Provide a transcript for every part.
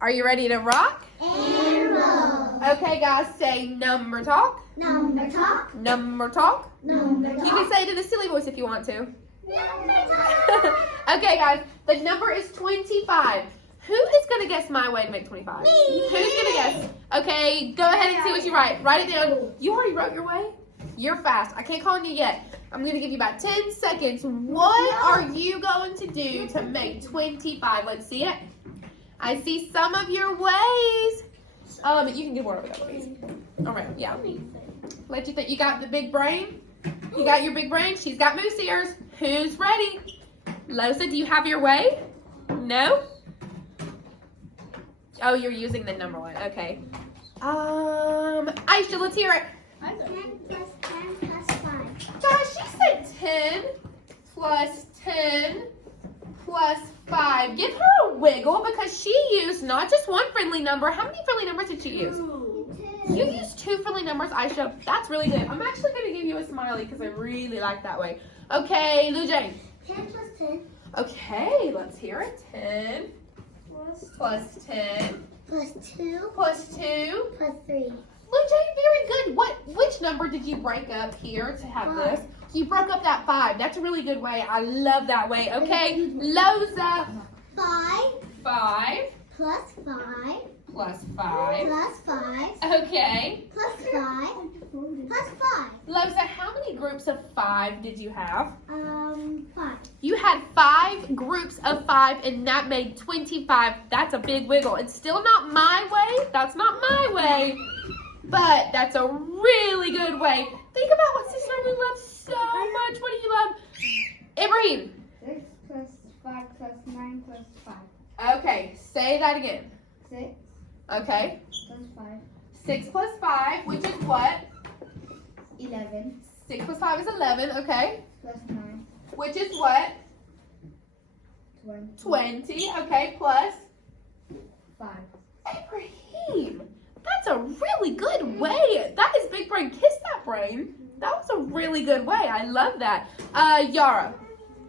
Are you ready to rock? And roll. Okay, guys, say number talk. Number talk. Number talk. Number talk. You can say it in a silly voice if you want to. Number talk. Okay, guys, the number is 25. Who is going to guess my way to make 25? Me. Who's going to guess? Okay, go ahead and see what you write. Write it down. You already wrote your way? You're fast. I can't call on you yet. I'm going to give you about 10 seconds. What are you going to do to make 25? Let's see it. I see some of your ways. You can do more of it, please. All right, yeah. Let you think. You got the big brain? You got your big brain? She's got moose ears. Who's ready? Losa, do you have your way? No? Oh, you're using the number one. Okay. Aisha, let's hear it. 10 plus 10 plus 5. Gosh, she said 10 plus 10 plus 5. Give her a wiggle because she used not just one friendly number. How many friendly numbers did she use? 2. You used 2 friendly numbers, Aisha. That's really good. I'm actually going to give you a smiley because I really like that way. Okay, Lou Jane. 10 plus 10 Okay, let's hear it. 10 plus 10 plus 2 plus 2. plus 3. Lou Jane, very good. Which number did you break up here to have this? You broke up that 5. That's a really good way. I love that way. Okay, Loza. 5 5 plus 5 plus 5. plus 5 Okay. plus 5 plus 5. Loza, how many groups of 5 did you have? 5. You had 5 groups of 5 and that made 25. That's a big wiggle. It's still not my way. That's not my way. But that's a really good way. Think about what Sister Lou loves so much. What do you love? Ibrahim. 6 plus 5 plus 9 plus 5. Okay, say that again. 6 Okay. plus 5. 6 plus 5, which is what? 11 6 plus 5 is 11, okay. plus 9. Which is what? 20, okay, plus? 5. Ibrahim, that's a really good way. That is big brain. Kiss that brain. That was a really good way. I love that. Yara.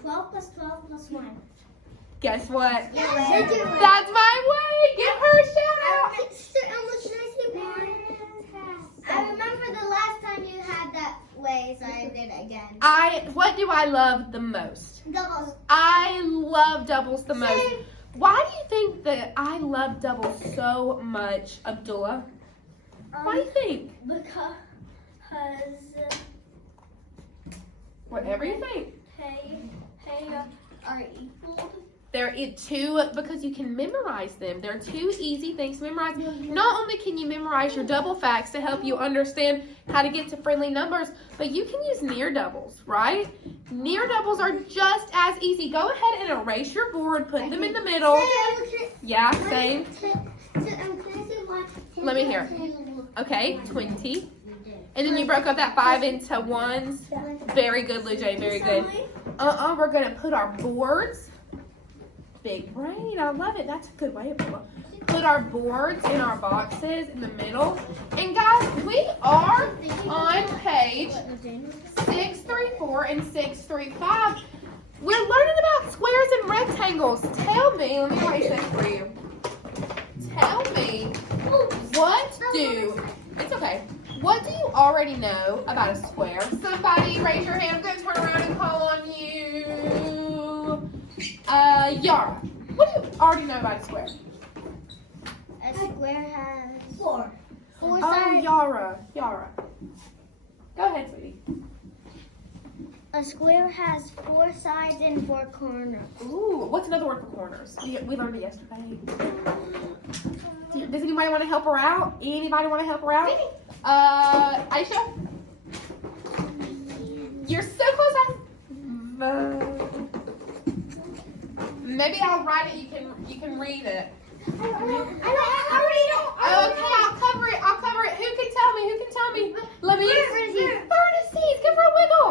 12 plus 12 plus 1. Guess what? Yeah, you're doing it. That's my way. Give her a shout out. I remember the last time you had that way, so I did it again. What do I love the most? Doubles. I love doubles the most. Why do you think that I love doubles so much, Abdullah? Why do you think? Because Whatever you think. hey are equal. They're two because you can memorize them. They're 2 easy things to memorize. Not only can you memorize your double facts to help you understand how to get to friendly numbers, but you can use near doubles, right? Near doubles are just as easy. Go ahead and erase your board, put them in the middle. Yeah, same. Let me hear. Okay, 20. And then you broke up that 5 into ones. Very good, Lou J, very good. We're gonna put our boards. Big brain, I love it. That's a good way of put our boards in our boxes in the middle. And guys, we are on page 634 and 635. We're learning about squares and rectangles. Tell me, let me erase this for you. Tell me, it's okay. What do you already know about a square? Somebody raise your hand. I'm going to turn around and call on you. Yara, what do you already know about a square? A square has 4 Oh, sides. Yara. Go ahead, sweetie. A square has 4 sides and 4 corners. Ooh, what's another word for corners? We learned it yesterday. Does anybody want to help her out? Anybody want to help her out? Aisha? You're so close. Maybe I'll write it. You can read it. I read it. Okay, I'll cover it. Who can tell me? Let me. Furnaces. Give her a wiggle.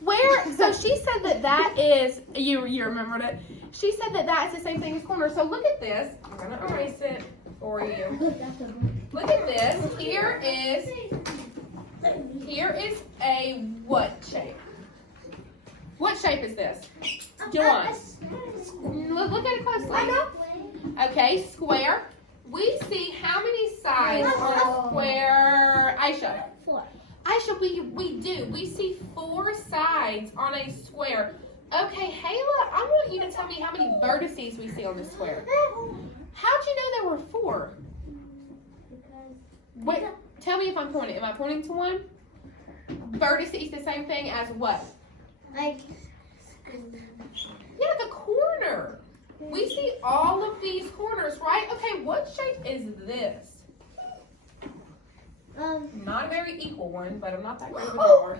Where? So she said that is. You remembered it. She said that is the same thing as corner. So look at this. I'm gonna erase it for you. Look at this. Here is a what shape? What shape is this? John. Look at it closely. Okay, square. we see how many sides on a square? Aisha. 4. Aisha, we do. We see 4 sides on a square. Okay, Hayla, I want you to tell me how many vertices we see on this square. How'd you know there were 4? Wait, tell me if I'm pointing. Am I pointing to one? Vertices the same thing as what? Like, yeah, the corner. We see all of these corners, right? Okay, what shape is this? Not a very equal one, but I'm not that great with art.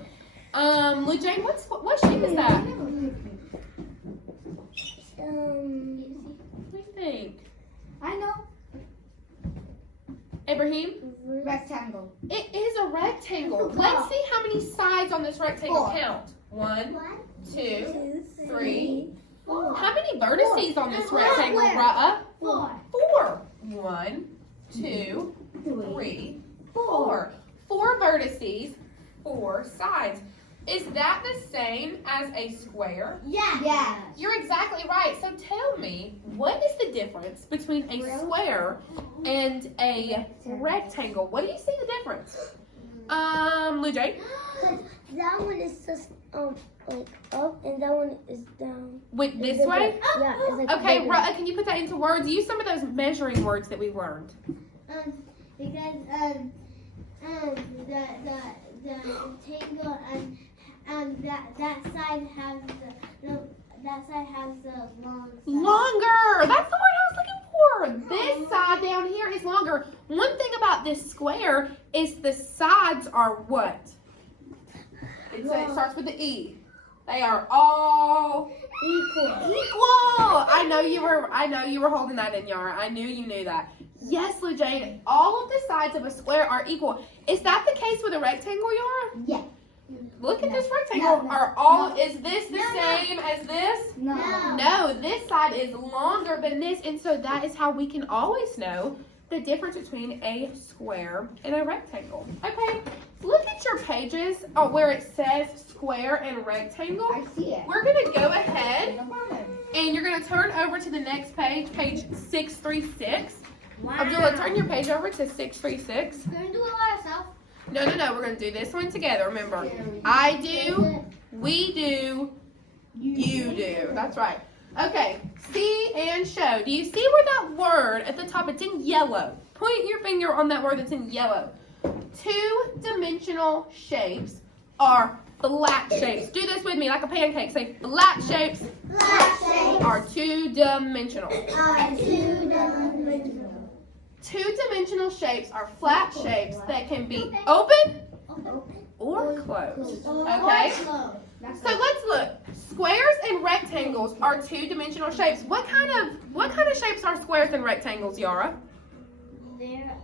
Lou Jane, what shape is that? What do you think? I know. Ibrahim? Rectangle. It is a rectangle. Let's see how many sides on this rectangle 4. count. 1, 2, 3, 4. How many vertices on this rectangle, Ra'a? 4. 4. 1, 2, 3, 4. 4 vertices, 4 sides. Is that the same as a square? Yeah. Yeah. You're exactly right. So tell me, what is the difference between a square and a rectangle? What do you see the difference? Lou Jane? That one is just like up, and that one is down. With this way? Yeah, it's like Okay, bigger. Ra'a, can you put that into words? Use some of those measuring words that we learned. Because the rectangle and that side has the long side. Longer. That's the word I was looking for. This side down here is longer. One thing about this square is the sides are what? It starts with the E. They are all equal. I know you were holding that in, Yara. I knew you knew that. Yes, Lou Jane. All of the sides of a square are equal. Is that the case with a rectangle, Yara? Yeah. Look at this rectangle. No. Is this the same as this? No. No, this side is longer than this, and so that is how we can always know the difference between a square and a rectangle. Okay, look at your pages where it says square and rectangle. I see it. We're going to go ahead No problem. and you're going to turn over to the next page, page 636. Wow. Abdullah, turn your page over to 636. We're gonna do it by ourselves. No, we're going to do this one together. Remember, I do, we do, you do. That's right. Okay, see and show. Do you see where that word at the top, it's in yellow. Point your finger on that word that's in yellow. 2-dimensional shapes are flat shapes. Do this with me like a pancake. Say flat shapes Flat shapes are 2-dimensional. are 2-dimensional. 2-dimensional shapes are flat shapes that can be open or closed. Okay? So let's look. Squares and rectangles are 2-dimensional shapes. What kind of shapes are squares and rectangles, Yara? They're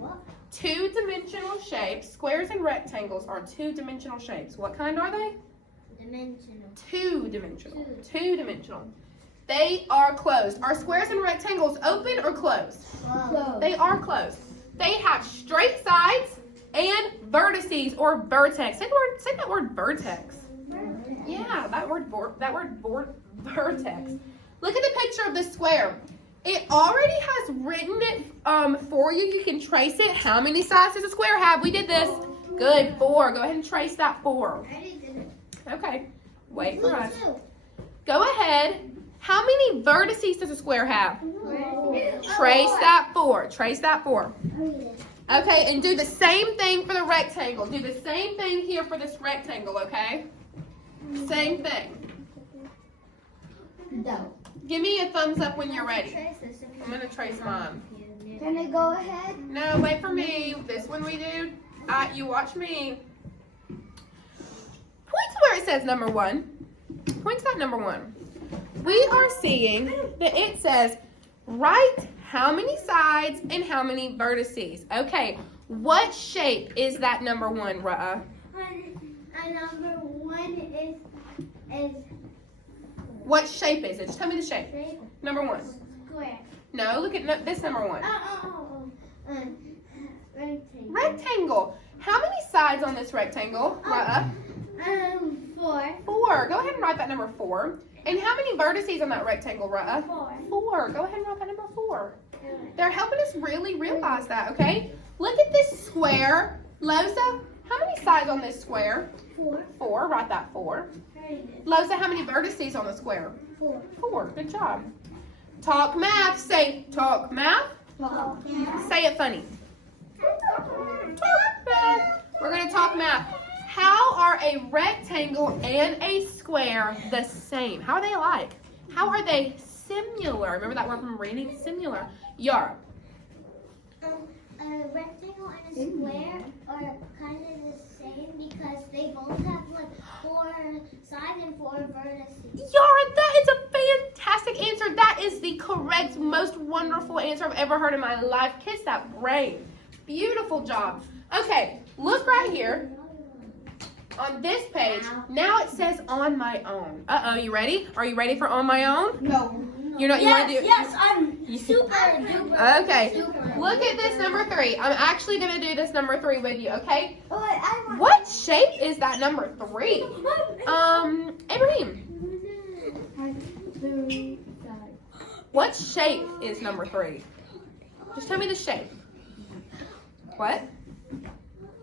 what? 2-dimensional shapes. Squares and rectangles are 2-dimensional shapes. What kind are they? Dimensional. 2-dimensional. 2-dimensional. They are closed. Are squares and rectangles open or closed? Close. They are closed. They have straight sides and vertices or vertex. Say that word vertex. Yeah, that word vertex. Look at the picture of the square. It already has written it for you. You can trace it. How many sides does a square have? We did this. Good, 4. Go ahead and trace that 4. I already did it. Okay, wait for us. Me too. Go ahead. How many vertices does a square have? Where? Trace that 4. Trace that 4. Okay, and do the same thing for the rectangle. Do the same thing here for this rectangle, okay? Same thing. No. Give me a thumbs up when you're ready. Trace this, okay? I'm going to trace mine. Can I go ahead? No, wait for me. This one we do. You watch me. Point to where it says number 1. Point to that number 1. We are seeing that it says, write how many sides and how many vertices. Okay, what shape is that number 1, Ra'a? Number 1 is What shape is it? Just tell me the shape. straight Number 1. square. No, look at this number 1. Rectangle. Rectangle. How many sides on this rectangle, Ra'a? 4. 4. Go ahead and write that number 4. And how many vertices on that rectangle, Ra'a? 4. 4. Go ahead and write that number 4. They're helping us really realize that, okay? Look at this square. Loza, how many sides on this square? 4. 4. Write that 4. Loza, how many vertices on the square? 4. 4. Good job. Talk math. Say talk math. Say it funny. Talk math. We're going to talk math. How are a rectangle and a square the same? How are they alike? How are they similar? Remember that word from reading? Similar. Yara. A rectangle and a square are kind of the same because they both have like 4 sides and 4 vertices. Yara, that is a fantastic answer. That is the correct, most wonderful answer I've ever heard in my life. Kiss that brain. Beautiful job. Okay, look right here. On this page, now it says on my own. Uh-oh, you ready? Are you ready for on my own? No. You're not, you want to do Yes, I'm super duper. Okay, Super. look at this number 3. I'm actually going to do this number 3 with you, okay? Oh, I want What shape is that number 3? Ibrahim, what shape is number 3? Just tell me the shape. What?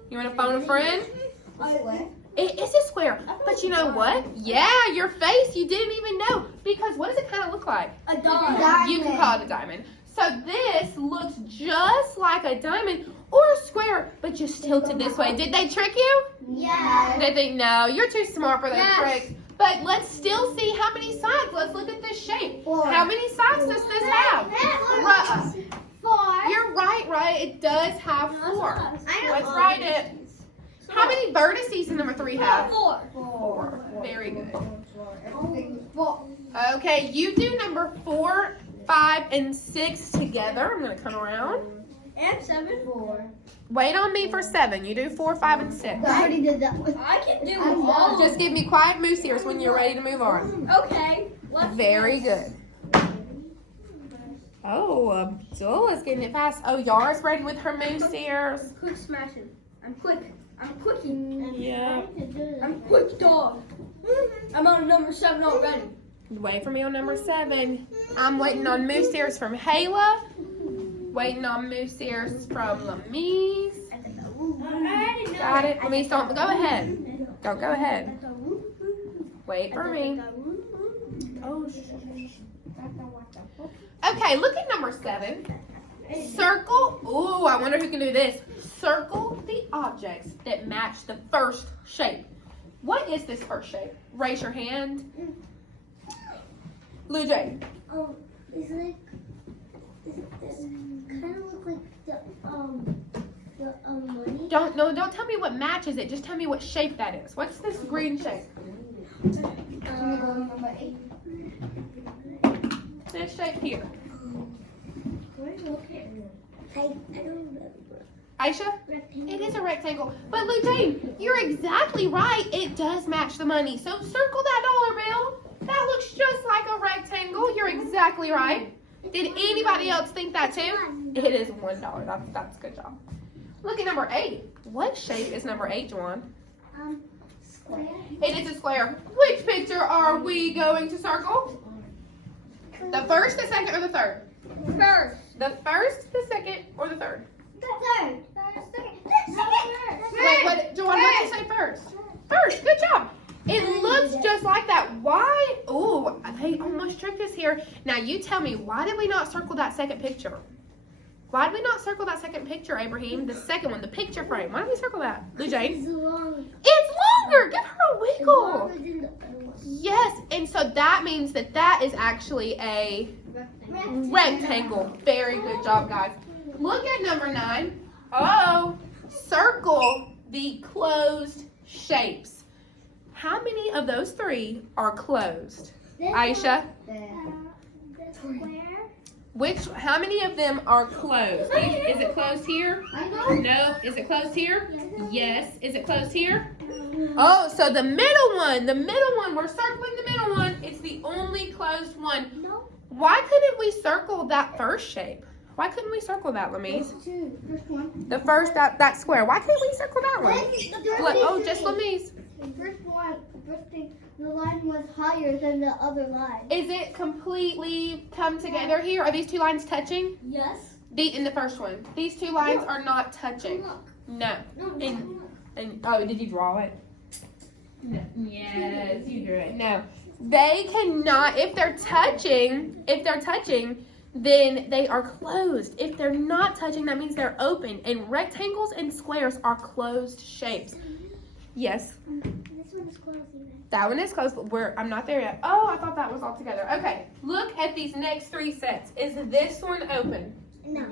You want to phone a friend? It's a square. But you know what? Yeah, your face, you didn't even know. Because what does it kind of look like? A dog. You can call it a diamond. So this looks just like a diamond or a square, but just tilted this way. Did they trick you? Yeah. They think, no, you're too smart for those Yes. tricks. But let's still see how many sides. Let's look at this shape. 4. How many sides does this have? Right. 4. You're right. It does have 4. I know. Let's write it. How many vertices does number 3 have? 4. 4. Very good. Everything's 4. Okay, you do number 4, 5, and 6 together. I'm going to come around. And 7. 4. Wait on me for 7. You do 4, 5, and 6. I already did that one. I can do all. Just give me quiet moose ears when you're ready to move on. Okay. Very good. Oh, Abdullah's getting it fast. Oh, Yara's ready with her moose ears. Quick smashing. I'm quick. I'm quickie. Yeah. I'm quick dog. I'm on number 7 already. Wait for me on number 7. I'm waiting on moose ears from Hayla. Waiting on moose ears from Lamise. Got it. Lamise, don't go ahead. Go ahead. Wait for me. Oh, okay, look at number 7. Circle. Ooh, I wonder who can do this. Circle the objects that match the first shape. What is this first shape? Raise your hand. Lou J. It's like this kind of look like the money. Don't tell me what matches it. Just tell me what shape that is. What's this green shape? Number 8. This shape here. I don't remember. Aisha? It is a rectangle. But Lou Jane, you're exactly right. It does match the money. So circle that dollar bill. That looks just like a rectangle. You're exactly right. Did anybody else think that too? It is $1. That's a good job. Look at number 8. What shape is number 8, Juwan? Square. It is a square. Which picture are we going to circle? The first, the second, or the third? First. The first, the second, or the third? The third. Wait, what, Juwan, what did you say first? First, good job. It looks just like that. Why? Oh, they almost tricked us here. Now you tell me, why did we not circle that second picture? Why did we not circle that second picture, Abraham? The second one, the picture frame. Why did we circle that? Lou Jane? It's long. It's longer. Give her a It's wiggle. longer than the other one. Yes, and so that means that that is actually a rectangle. Very good job, guys. Look at number 9. Oh, circle the closed shapes. How many of those 3 are closed? Aisha? The square. How many of them are closed? Is it closed here? No. Is it closed here? Yes. Is it closed here? Oh, so the middle one, we're circling the middle one. It's the only closed one. No. Why couldn't we circle that first shape? Why couldn't we circle that, Lamise? First one. The first, that square. Why couldn't we circle that one? Oh, just Lamise. First one. First thing the line was higher than the other line. Is it completely come together here? Are these two lines touching? Yes. In the first one. These two lines are not touching. Look. No. No, And oh, did you draw it? No. Yes, you drew it. No. They cannot, if they're touching, then they are closed. If they're not touching, that means they're open. And rectangles and squares are closed shapes. Yes. This one is closed even. That one is closed. I'm not there yet. Oh, I thought that was all together. Okay. Look at these next three sets. Is this one open? No.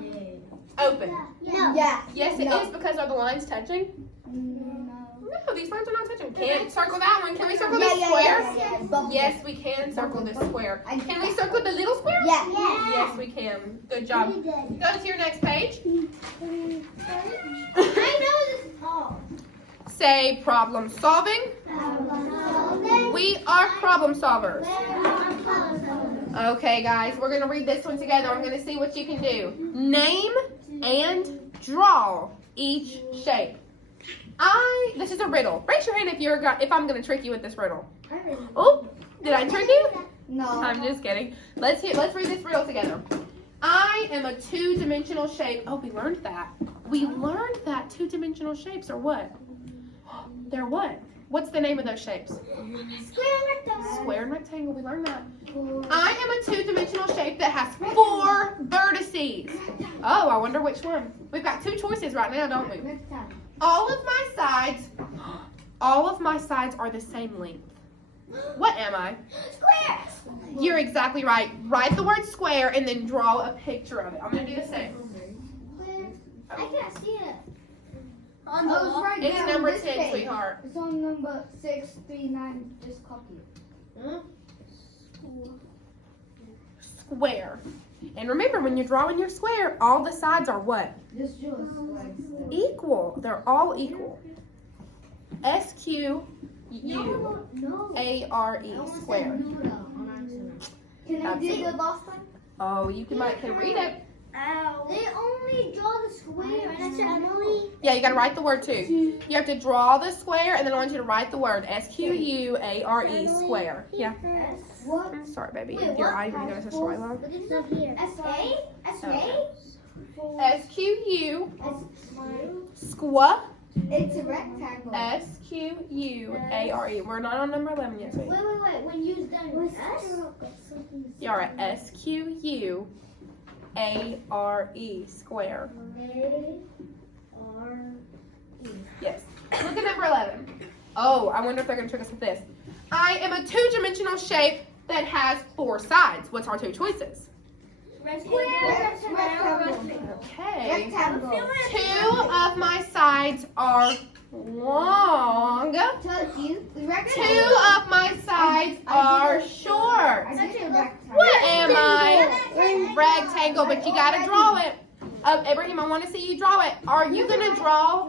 Open. No. Yeah. Yes, it is because are the lines touching? No, these lines are not touching. Can't circle that one. Can we circle this square? Yes, we can circle this square. Can we circle the little square? Yeah. Yes, we can. Good job. Really good. Go to your next page. I know this is all. Say problem solving. We are problem solvers. Okay, guys, we're going to read this one together. I'm going to see what you can do. Name and draw each shape. This is a riddle. Raise your hand if I'm going to trick you with this riddle. Oh, did I trick you? No. I'm just kidding. Let's read this riddle together. I am a two-dimensional shape. Oh, we learned that. We learned that two-dimensional shapes are what? They're what? What's the name of those shapes? Square and rectangle. We learned that. I am a two-dimensional shape that has 4 vertices. Oh, I wonder which one. We've got 2 choices right now, don't we? All of my sides are the same length. What am I? Square. You're exactly right. Write the word square and then draw a picture of it. I'm going to do the same. I can't see it. Oh, it's right It's there number on this 10, page. sweetheart. It's on number 639. Just copy it. Square. And remember, when you're drawing your square, all the sides are what? Just do a square. Equal. They're all equal. SQUARE. Square. Can I do the last one? Oh, you can read it. They only draw the square, and I said Emily. Yeah, you got to write the word too. You have to draw the square, and then I want you to write the word SQUARE. Square. Yeah. What? Sorry, baby. Wait, Your what? eyes are going to swallow. What did you say? S-A? S-A? SQU. Squa. It's a rectangle. SQUARE. We're not on number 11 yet, sweetie. Wait. When you done S? You are at SQUARE. Square. Yes. Look at number 11. Oh, I wonder if they're going to trick us with this. I am a two-dimensional shape that has 4 sides. What's our 2 choices? Rectangle. Okay. Rectangle. 2 of my sides are long. Told you. 2 of my sides are short. I did a rectangle. What am I? Rectangle, but you gotta draw it. Abraham, I want to see you draw it. Are you gonna draw?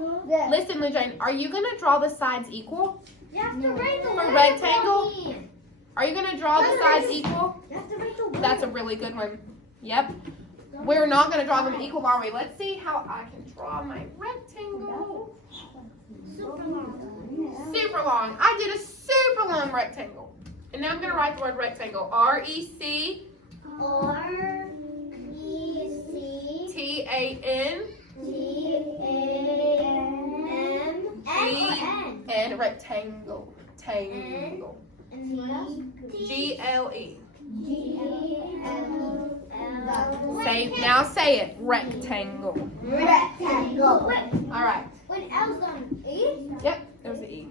Listen, Lujane, are you gonna draw the sides equal? You have to write the For rectangle? Are you gonna draw the sides equal? You have to write the word. That's a really good one. Yep. We're not gonna draw them equal, are we? Let's see how I can draw my rectangle. Super long. I did a super long rectangle. And now I'm gonna write the word rectangle. R-E-C. R-E-C T-A-N. T-A-N And rectangle. Tangle. G-L-E. Now say it. Rectangle. Rectangle. All right. When L's on E? Yep. There's the E.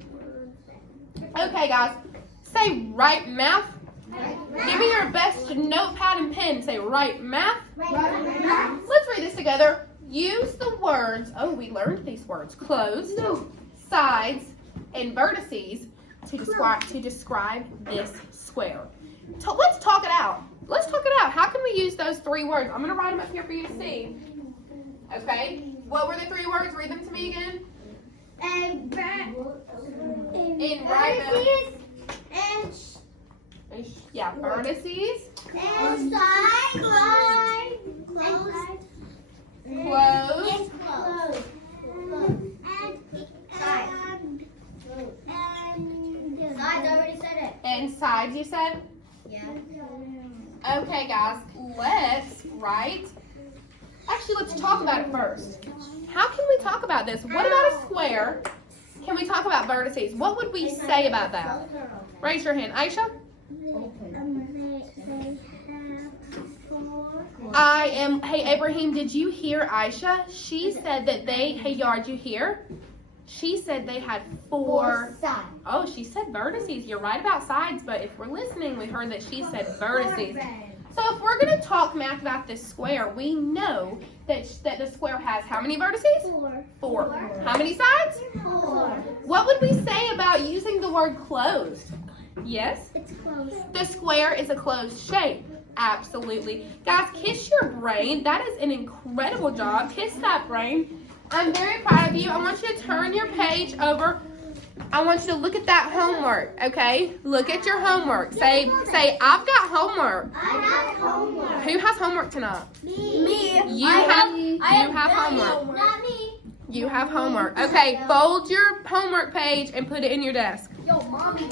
Okay, guys. Say right mouth. Give me your best notepad and pen. Say right mouth. Let's read this together. Use the words. Oh, we learned these words. Closed, sides, and vertices to describe this square. Let's talk it out. How can we use those 3 words? I'm going to write them up here for you to see. Okay. What were the 3 words? Read them to me again. Yeah, vertices. And side line. Closed. And sides, I already said it. right? Actually, let's talk about it first. How can we talk about this? What about a square? Can we talk about vertices? What would we say about that? Raise your hand. Aisha? Hey, Abraham, did you hear Aisha? She said that hey, Yard, you hear? She said they had four sides. Oh, she said vertices. You're right about sides, but if we're listening, we heard that she said vertices. So if we're going to talk math about this square, we know that the square has how many vertices? Four. How many sides? 4. What would we say about using the word closed? Yes? It's closed. The square is a closed shape. Absolutely. Guys, kiss your brain. That is an incredible job. Kiss that brain. I'm very proud of you. I want you to turn your page over. I want you to look at that homework, okay? Look at your homework. Say, I've got homework. I have homework. Who has homework tonight? Me. You have homework. Not me. You have homework. Okay, fold your homework page and put it in your desk. Yo, Mommy,